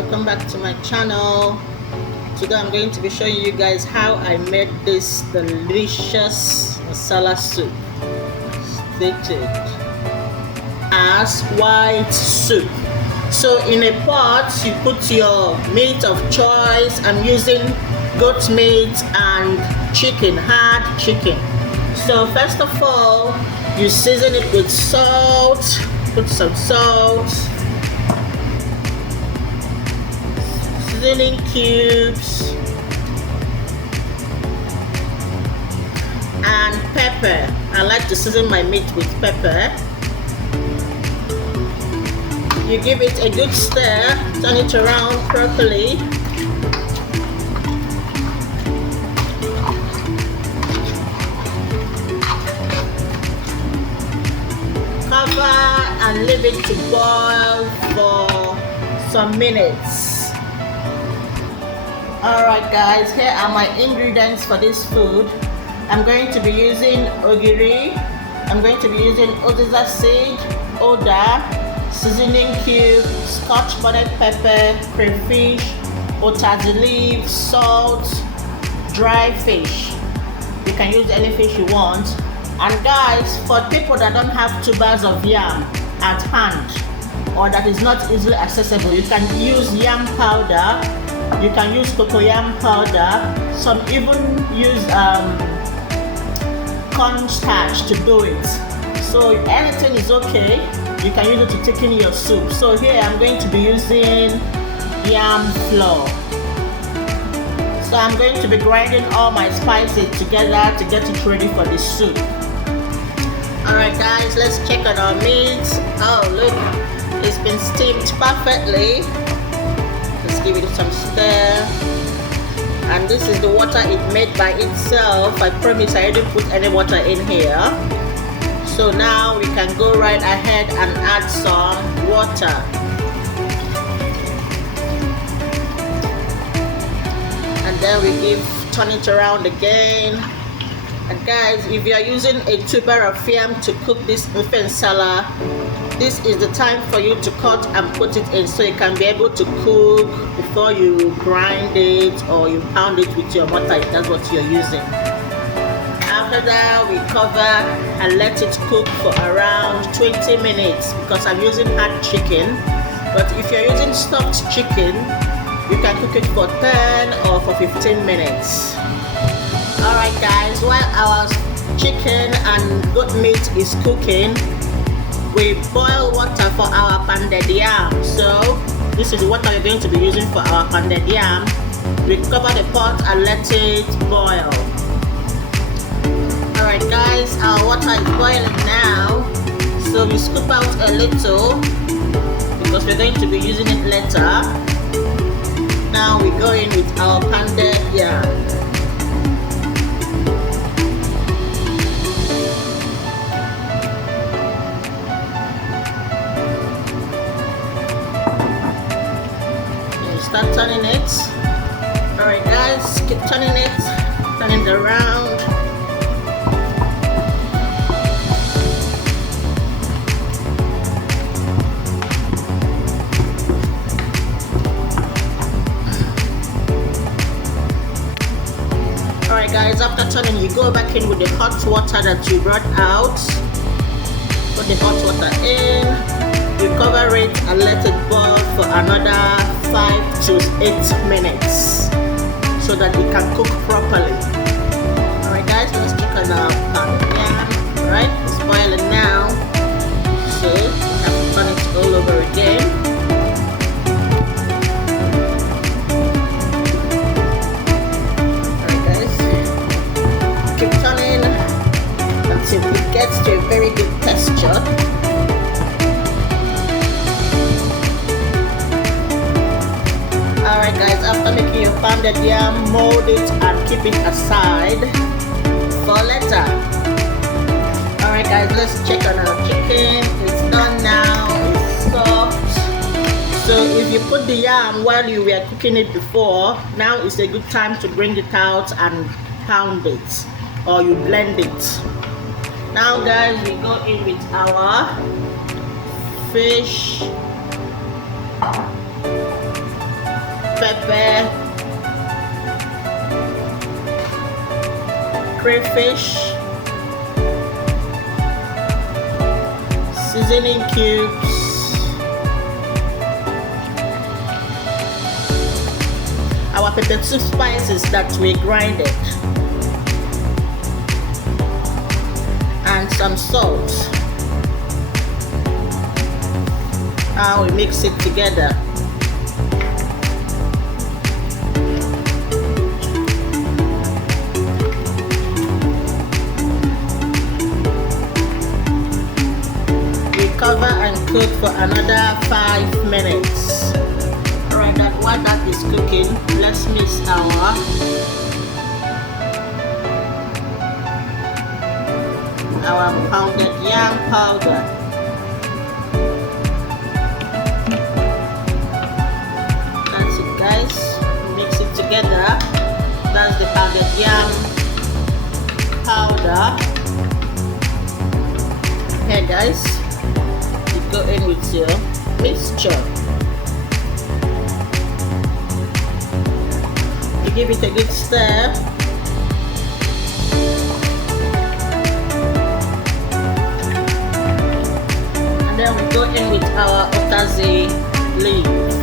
welcome back to my channel. Today I'm going to be showing you guys how I made this delicious masala soup, stated as white soup. So in a pot you put your meat of choice. I'm using goat meat and chicken, hard chicken. So first of all, you season it with salt. Put some salt, seasoning cubes, and pepper. I like to season my meat with pepper. You give it a good stir, turn it around properly. Cover and leave it to boil for some minutes. Alright guys, here are my ingredients for this food. I'm going to be using ogiri, I'm going to be using uziza seed, oda, seasoning cube, Scotch bonnet pepper, crayfish, utazi leaf, salt, dry fish. You can use any fish you want. And guys, for people that don't have tubers of yam at hand or that is not easily accessible, you can use yam powder, you can use cocoyam powder, some even use cornstarch to do it. So anything is okay, you can use it to thicken your soup. So here I'm going to be using yam flour. So I'm going to be grinding all my spices together to get it ready for the soup. Alright guys, let's check on our meat. Oh look, it's been steamed perfectly. Let's give it some stir. And this is the water it made by itself. I promise I didn't put any water in here. So now we can go right ahead and add some water. And then we turn it around again. And guys, if you are using a tuber of yam to cook this OFE NSALA, this is the time for you to cut and put it in so you can be able to cook before you grind it or you pound it with your mortar if that's what you're using. After that, we cover and let it cook for around 20 minutes because I'm using hard chicken. But if you're using stuffed chicken, you can cook it for 10 or for 15 minutes. Alright guys, while our chicken and goat meat is cooking, we boil water for our pounded yam. So this is the water we're going to be using for our pounded yam. We cover the pot and let it boil. Alright guys, our water is boiling now. So we scoop out a little because we're going to be using it later. Now we go in with our pounded yam. Start turning it. Alright guys, keep turning it, turning it around. Alright guys, after turning, you go back in with the hot water that you brought out. Put the hot water in, you cover it and let it boil for another 5 to 8 minutes so that it can cook properly. Alright guys, let's check on our pan. Yeah, alright, it's boiling now. So we have to turn it all over again. Alright guys, keep turning until it gets to a very good texture. Alright guys, after making your pounded yam, mold it and keep it aside for later. Alright guys, let's check on our chicken. It's done now, it's soft. So if you put the yam while you were cooking it before, now is a good time to bring it out and pound it or you blend it. Now guys, we go in with our fish pepper, crayfish, seasoning cubes, our pepper soup spices that we grinded, and some salt. Now we mix it together. We cover and cook for another 5 minutes. Alright, while that is cooking, let's mix our pounded yam powder. That's it, guys. Mix it together. That's the pounded yam powder. Here, guys, you go in with your mixture. You give it a good stir. Then we go in with our utazi leaf.